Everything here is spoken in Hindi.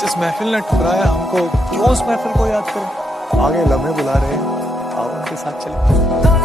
जिस महफिल ने ठुकराया हमको, क्यों उस महफिल को याद करें। आगे लम्हे बुला रहे हैं, आओ उनके साथ चले।